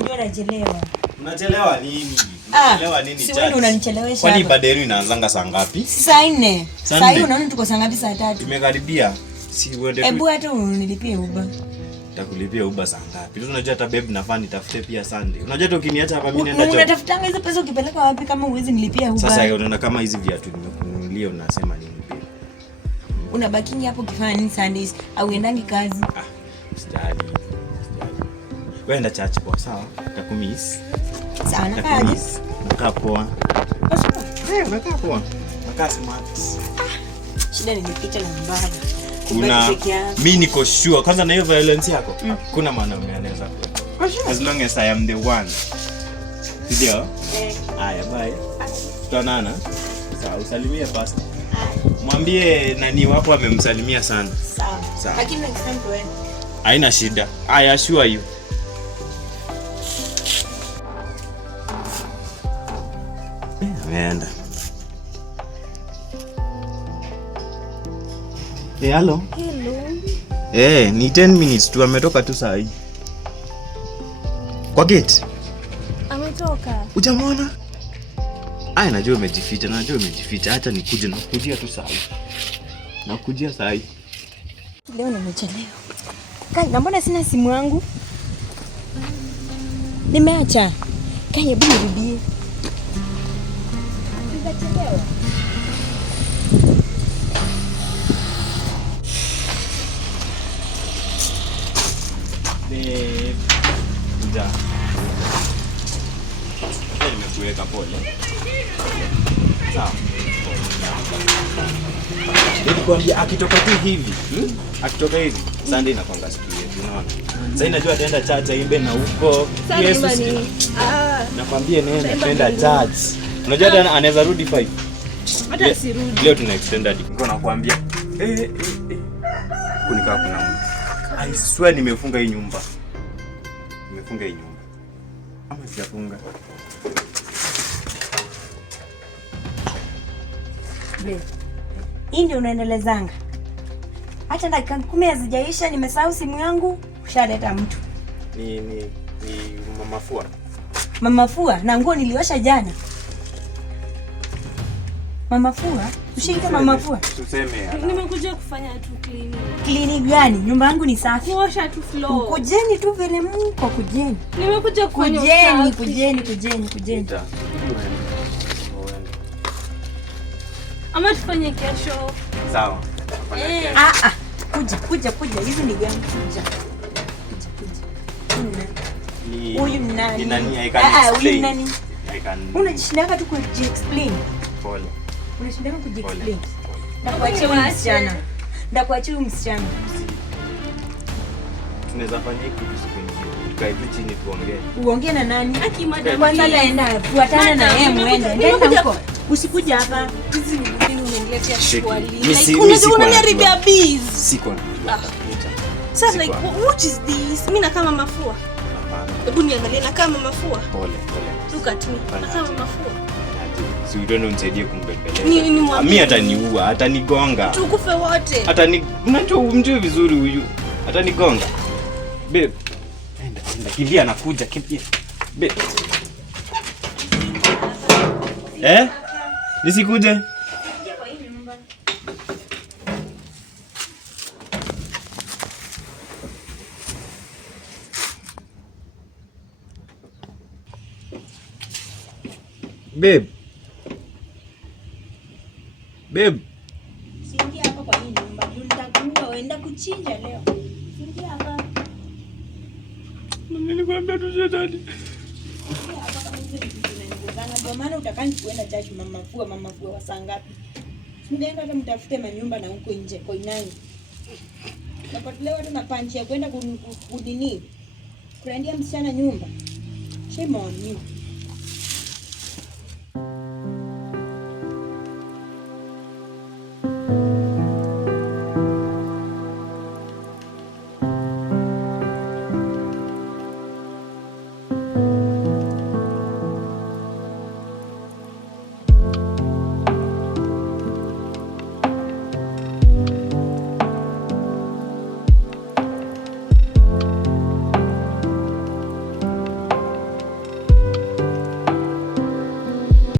ndio nachelewa. Unachelewa nini? Unachelewa nini? Si wewe unanichelewesha. Kwani ibada yenu inaanzanga saa ngapi? Saa 4. Saa hiyo unaona tuko saa ngapi? Saa 3. Imekaribia. Si uende tu. Hebu hata unilipie Uber. Nitakulipia Uber saa ngapi? Leo unajua hata babe nafaa nitafute pia Sunday. Unajua hata ukiniacha hapa mimi naenda job. Unatafutanga hizo pesa ukipeleka wapi kama uwezi nilipia Uber? Sasa unaona kama hizi viatu nimekununulia unasema nini pia? Unabakingi hapo kifanya nini Sundays au endangi kazi? Sijali. Wewe enda church kwa sawa? Nitakumiss. Sawa nakaje? Nakaa poa. Nakaa poa. Nakaa smart. Shida ni picha na mbaya. Mimi niko sure kwanza na hiyo violence yako. Kuna mwanaume anaweza kuwa. As long as I am the one. Ndio? Haya bye. Tutaonana. Sawa, usalimie pastor. Mwambie nani wako amemsalimia sana. Sawa. Lakini next time tuende. Haina shida. I assure you. Ameenda. Hello. Hello. Ni 10 minutes tu ametoka tu saa hii. Kwa gate? Ametoka. Hujamwona? Najua umejificha. Acha nikuje na kujia tu saa hii. Nakujia saa hii. Leo nimechelewa. Kaya, mbona sina simu yangu? Nimeacha. Kaya, hebu nirudie. Nimechelewa. Nja. Nimekuweka pole. Sawa. Nilikwambia akitoka tu hivi. Akitoka hivi. Sunday inakwanga siku yetu, unaona? Sasa najua ataenda church aimbe na huko. Yesu. Nakwambia nenda church. Unajua hata anaweza rudi 5. Hata sirudi. Leo tuna extended. Niko nakwambia. Kunikaa kuna mtu. I swear nimefunga hii nyumba. Ama sijafunga. Hii ndio unaendelezanga. Hata dakika 10 hazijaisha nimesahau simu yangu, ushaleta mtu. Ni mamafua. Mamafua na nguo niliosha jana. Mamafua? Ushika mamafua? Tuseme. Nimekuja kufanya tu cleaning. Cleaning gani? Nyumba yangu ni safi. Kuosha tu floor. Kujeni tu vile mko kujeni. Nimekuja kufanya Kujeni. Ama tufanye kesho. Sawa. Kuja. Hizi ni gani? Kuja. Huyu ni nani? Ni nani? Huyu nani? Unajishindanga tu kuji-explain. Pole. Unashindanga kuji-explain. Ndakuachia huyu msichana. Tunaweza fanya hivi siku nyingine. Tukae tu chini tuongee. Uongee na nani? Kwanza naenda fuatana na yeye muende. Nenda huko. Usikuja hapa. Hizi ni nini unaniletea swali? Unaniharibia bees. Siko. Sasa like what is this? Mimi nakaa mafua. Hebu niangalie nakaa mafua. Pole. Look at me. Nakaa mafua. Si uende unisaidie kumbembeleza. Mimi ataniua, atanigonga. Tukufe wote. Unajua umjue vizuri huyu. Atanigonga. Babe. Enda. Kimbia anakuja, kimbia. Babe. Nisikuje? Babe. Siingia hapa kwa hii nyumba. Nitakuua uenda kuchinja leo. Siingia hapa. Nilikwambia tu shetani. Ndio maana utakani kuenda church mamafua wa saa ngapi? Mdenga hata mtafute manyumba na huko nje kwa inani. Napatilewa hata na panchi ya kwenda kudini. Kurandia msichana nyumba. Shame on you.